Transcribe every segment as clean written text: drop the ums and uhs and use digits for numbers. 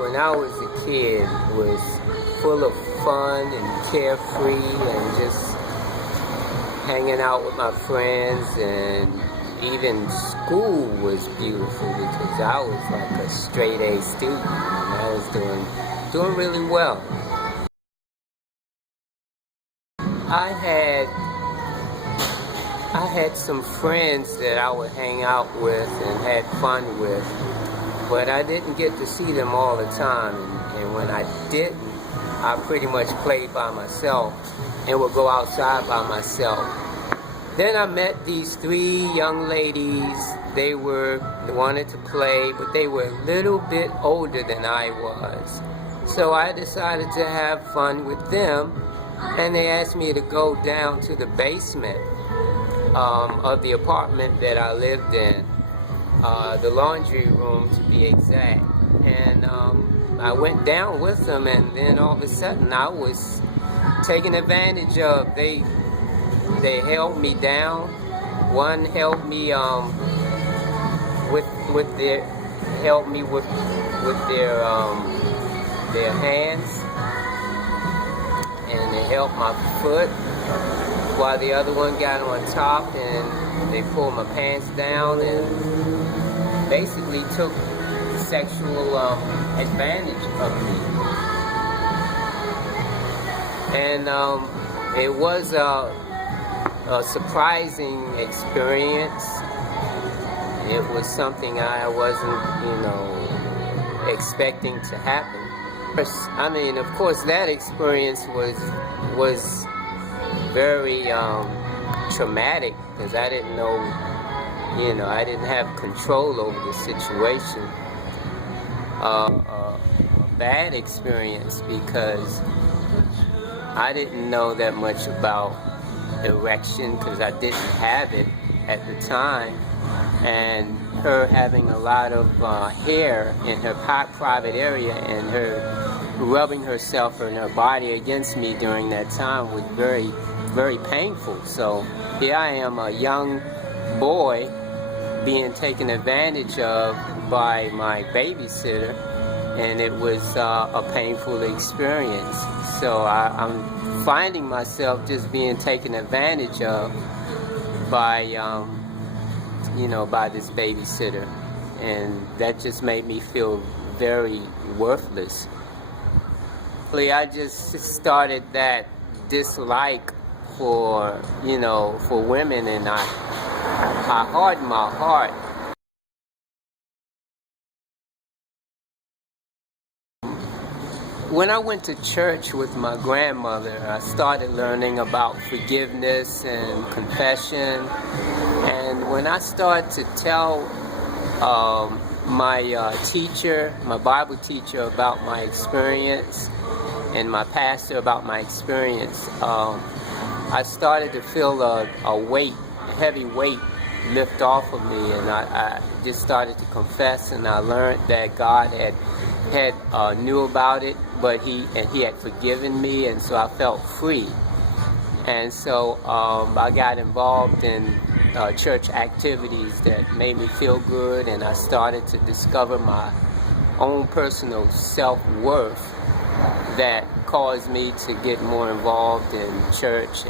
when I was a kid was full of fun and carefree and just hanging out with my friends, and even school was beautiful because I was like a straight A student and I was doing really well. I had some friends that I would hang out with and had fun with, but I didn't get to see them all the time, and when I didn't, I pretty much played by myself and would go outside by myself. Then I met these three young ladies. They wanted to play, but they were a little bit older than I was. So I decided to have fun with them, and they asked me to go down to the basement of the apartment that I lived in, the laundry room to be exact. And I went down with them, and then all of a sudden I was taken advantage of. They held me down. One held me with their hands, and they held my foot, while the other one got on top, and they pulled my pants down and basically took sexual advantage of me. And it was a surprising experience. It was something I wasn't, expecting to happen. I mean, of course, that experience was very traumatic because I didn't know, I didn't have control over the situation. A bad experience because I didn't know that much about erection because I didn't have it at the time, and her having a lot of hair in her private area and her rubbing herself and her body against me during that time was very, very painful. So here I am, a young boy, being taken advantage of by my babysitter, and it was a painful experience. So I'm finding myself just being taken advantage of by by this babysitter, and that just made me feel very worthless. I just started that dislike for women, and I hardened my heart. When I went to church with my grandmother, I started learning about forgiveness and confession. And when I started to tell my teacher, my Bible teacher, about my experience, and my pastor about my experience, I started to feel a heavy weight lift off of me, and I just started to confess, and I learned that God had knew about it, but he had forgiven me, and so I felt free. And so I got involved in church activities that made me feel good, and I started to discover my own personal self-worth that caused me to get more involved in church.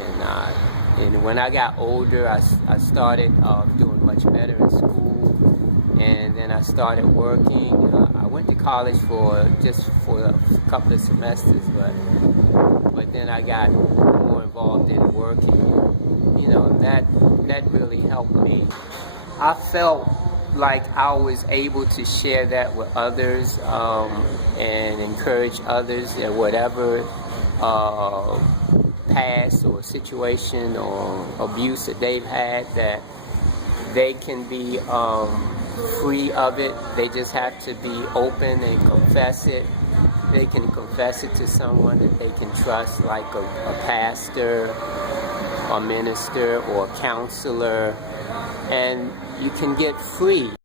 And when I got older, I started doing much better in school, and then I started working. I went to college for a couple of semesters, but then I got more involved in working. That really helped me. I felt like I was able to share that with others, and encourage others at whatever past or situation or abuse that they've had, that they can be free of it. They just have to be open and confess it. They can confess it to someone that they can trust, like a pastor, a minister, or a counselor, and you can get free.